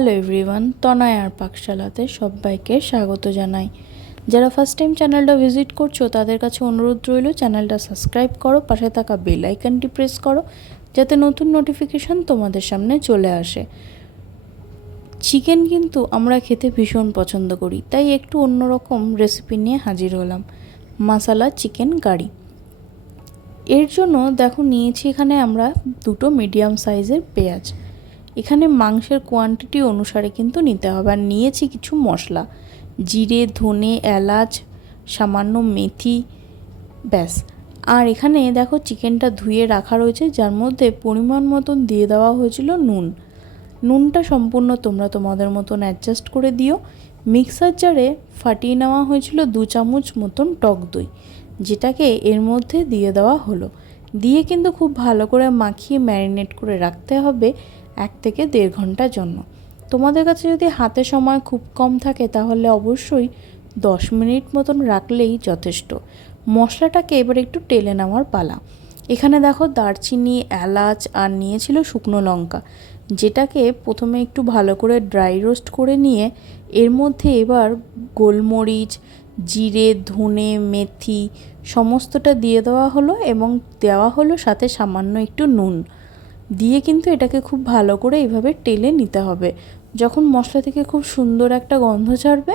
Hello everyone, তনয়ার পাকশালাতে সবাইকে স্বাগত জানাই। যারা ফার্স্ট টাইম চ্যানেলটা ভিজিট করছো তাদের কাছে অনুরোধ রইল, চ্যানেলটা সাবস্ক্রাইব করো, পাশে থাকা বেল আইকনটি প্রেস করো যাতে নতুন নোটিফিকেশান তোমাদের সামনে চলে আসে। চিকেন কিন্তু আমরা খেতে ভীষণ পছন্দ করি, তাই একটু অন্যরকম রেসিপি নিয়ে হাজির হলাম, মশলা চিকেন কারি। এর জন্য দেখো নিয়েছি এখানে আমরা দুটো মিডিয়াম সাইজের পেঁয়াজ। এখানে মাংসের কোয়ান্টিটি অনুসারে কিন্তু নিতে হবে। আর নিয়েছি কিছু মশলা, জিরে, ধনে, এলাচ, সামান্য মেথি, ব্যাস। আর এখানে দেখো চিকেনটা ধুয়ে রাখা রয়েছে, যার মধ্যে পরিমাণ মতন দিয়ে দেওয়া হয়েছিল নুনটা সম্পূর্ণ তোমরা তোমাদের মতন অ্যাডজাস্ট করে দিও। মিক্সার জারে ফাটিয়ে নেওয়া হয়েছিল 2 চামচ মতন টক দই, যেটাকে এর মধ্যে দিয়ে দেওয়া হলো। দিয়ে কিন্তু খুব ভালো করে মাখিয়ে ম্যারিনেট করে রাখতে হবে 1 থেকে 1.5 ঘন্টার জন্য। তোমাদের কাছে যদি হাতে সময় খুব কম থাকে তাহলে অবশ্যই 10 মিনিট মতন রাখলেই যথেষ্ট। মশলাটাকে এবার একটু টেলে নেওয়ার পালা। এখানে দেখো দারচিনি, এলাচ আর নিয়েছিল শুকনো লঙ্কা, যেটাকে প্রথমে একটু ভালো করে ড্রাই রোস্ট করে নিয়ে এর মধ্যে এবার গোলমরিচ, জিরে, ধনে, মেথি সমস্তটা দিয়ে দেওয়া হলো এবং দেওয়া হলো সাথে সামান্য একটু নুন দিয়ে কিন্তু এটাকে খুব ভালো করে এইভাবে টেলে নিতে হবে। যখন মশলা থেকে খুব সুন্দর একটা গন্ধ ছাড়বে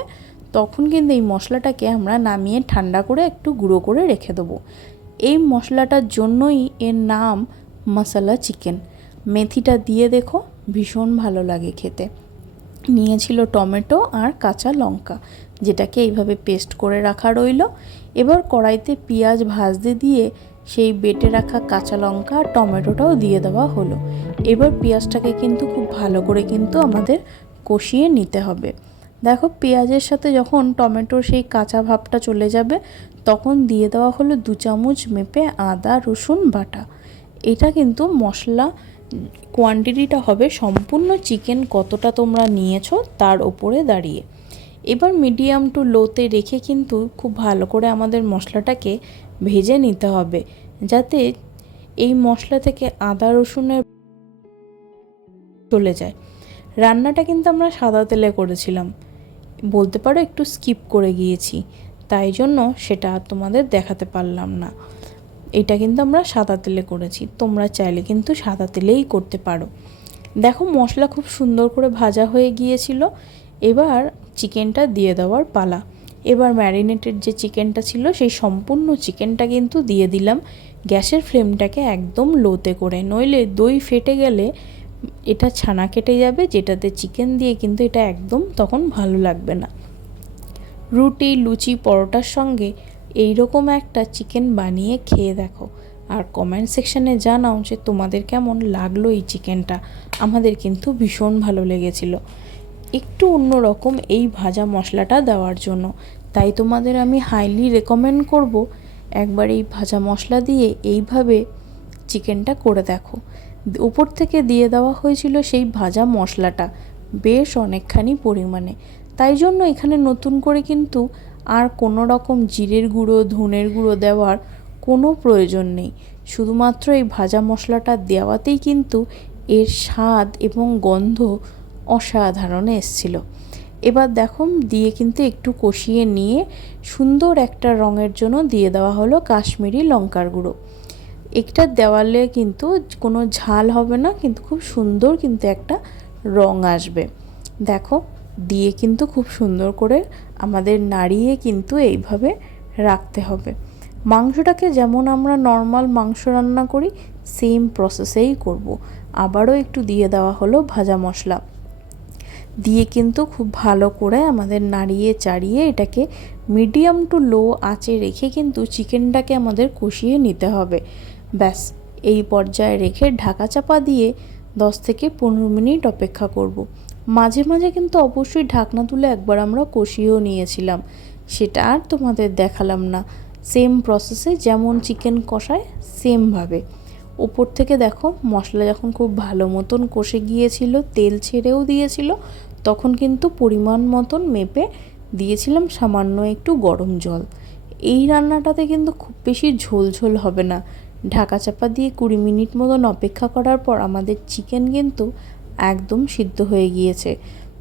তখন কিন্তু এই মশলাটাকে আমরা নামিয়ে ঠান্ডা করে একটু গুঁড়ো করে রেখে দেবো। এই মশলাটার জন্যই এর নাম মশলা চিকেন। মেথিটা দিয়ে দেখো ভীষণ ভালো লাগে খেতে। নিয়েছিল টমেটো আর কাঁচা লঙ্কা, যেটাকে এইভাবে পেস্ট করে রাখা রইল। এবার কড়াইতে পেঁয়াজ ভাজতে দিয়ে সেই বেটে রাখা কাঁচা লঙ্কা আর টমেটোটাও দিয়ে দেওয়া হলো। এবার পেঁয়াজটাকে কিন্তু খুব ভালো করে কিন্তু আমাদের কষিয়ে নিতে হবে। দেখো পেঁয়াজের সাথে যখন টমেটোর সেই কাঁচা ভাবটা চলে যাবে তখন দিয়ে দেওয়া হলো 2 চামচ মেপে আদা রসুন বাটা। এটা কিন্তু মশলা কোয়ান্টিটিটা হবে সম্পূর্ণ চিকেন কতটা তোমরা নিয়েছো তার ওপরে দাঁড়িয়ে। এবার মিডিয়াম টু লোতে রেখে কিন্তু খুব ভালো করে আমাদের মশলাটাকে ভেজে নিতে হবে, যাতে এই মশলা থেকে আদা রসুনের চলে যায়। রান্নাটা কিন্তু আমরা সাদা তেলে করেছিলাম, বলতে পারো একটু স্কিপ করে গিয়েছি, তাই জন্য সেটা তোমাদের দেখাতে পারলাম না। এটা কিন্তু আমরা সাদা তেলে করেছি, তোমরা চাইলে কিন্তু সাদা তেলেই করতে পারো। দেখো মশলা খুব সুন্দর করে ভাজা হয়ে গিয়েছিল। এবার চিকেনটা দিয়ে দেওয়ার পালা। এবার ম্যারিনেটেড যে চিকেনটা ছিল সেই সম্পূর্ণ চিকেনটা কিন্তু দিয়ে দিলাম। গ্যাসের ফ্লেমটাকে একদম লোতে করে, নইলে দই ফেটে গেলে এটা ছানা কেটে যাবে, যেটাতে চিকেন দিয়ে কিন্তু এটা একদম তখন ভালো লাগবে না। রুটি, লুচি, পরোটার সঙ্গে এইরকম একটা চিকেন বানিয়ে খেয়ে দেখো আর কমেন্ট সেকশানে জানাও যে তোমাদের কেমন লাগলো এই চিকেনটা। আমাদের কিন্তু ভীষণ ভালো লেগেছিল, একটু অন্যরকম এই ভাজা মশলাটা দেওয়ার জন্য। তাই তোমাদের আমি হাইলি রেকমেন্ড করব একবার এই ভাজা মশলা দিয়ে এইভাবে চিকেনটা করে দেখো। উপর থেকে দিয়ে দেওয়া হয়েছিল সেই ভাজা মশলাটা বেশ অনেকখানি পরিমাণে, তাই জন্য এখানে নতুন করে কিন্তু আর কোনো রকম জিরের গুঁড়ো, ধনের গুঁড়ো দেওয়ার কোনো প্রয়োজন নেই। শুধুমাত্র এই ভাজা মশলাটা দেওয়াতেই কিন্তু এর স্বাদ এবং গন্ধ অসাধারণ এসেছিল। এবার দেখো দিয়ে কিন্তু একটু কষিয়ে নিয়ে সুন্দর একটা রঙের জন্য দিয়ে দেওয়া হলো কাশ্মীরি লঙ্কার গুঁড়ো। এটা দেওয়ালে কিন্তু কোনো ঝাল হবে না, কিন্তু খুব সুন্দর কিন্তু একটা রং আসবে। দেখো দিয়ে কিন্তু খুব সুন্দর করে আমাদের নাড়িয়ে কিন্তু এইভাবে রাখতে হবে। মাংসটাকে যেমন আমরা নর্মাল মাংস রান্না করি সেম প্রসেসেই করব। আবারও একটু দিয়ে দেওয়া হলো ভাজা মশলা, দিয়ে কিন্তু খুব ভালো করে আমাদের নাড়িয়ে চাড়িয়ে এটাকে মিডিয়াম টু লো আঁচে রেখে কিন্তু চিকেনটাকে আমাদের কষিয়ে নিতে হবে। ব্যাস এই পর্যায়ে রেখে ঢাকা চাপা দিয়ে 10 থেকে 15 মিনিট অপেক্ষা করব। মাঝে মাঝে কিন্তু অবশ্যই ঢাকনা তুলে একবার আমরা কষিয়েও নিয়েছিলাম, সেটা আর তোমাদের দেখালাম না। সেম প্রসেসে যেমন চিকেন কষায় সেমভাবে উপর থেকে দেখো মশলা যখন খুব ভালো মতন কষে গিয়েছিল, তেল ছেড়েও দিয়েছিল, তখন কিন্তু পরিমাণ মতন মেপে দিয়েছিলাম সামান্য একটু গরম জল। এই রান্নাটাতে কিন্তু খুব বেশি ঝোল ঝোল হবে না। ঢাকা চাপা দিয়ে 20 মিনিট মতন অপেক্ষা করার পর আমাদের চিকেন কিন্তু একদম সিদ্ধ হয়ে গিয়েছে।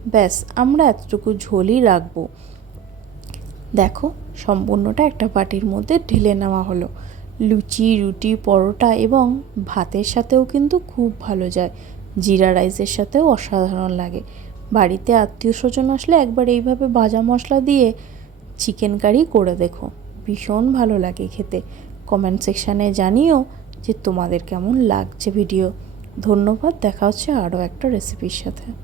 ব্যাস আমরা এতটুকু ঝোলই রাখবো। দেখো সম্পূর্ণটা একটা বাটির মধ্যে ঢেলে নেওয়া হলো। লুচি, রুটি, পরোটা এবং ভাতের সাথেও কিন্তু খুব ভালো যায়, জিরা রাইসের সাথেও অসাধারণ লাগে। বাড়িতে আত্মীয় স্বজন আসলে একবার এইভাবে ভাজা মশলা দিয়ে চিকেন কারি করে দেখো, ভীষণ ভালো লাগে খেতে। কমেন্ট সেকশানে জানিও যে তোমাদের কেমন লাগছে ভিডিও। ধন্যবাদ, দেখা হচ্ছে আরও একটা রেসিপির সাথে।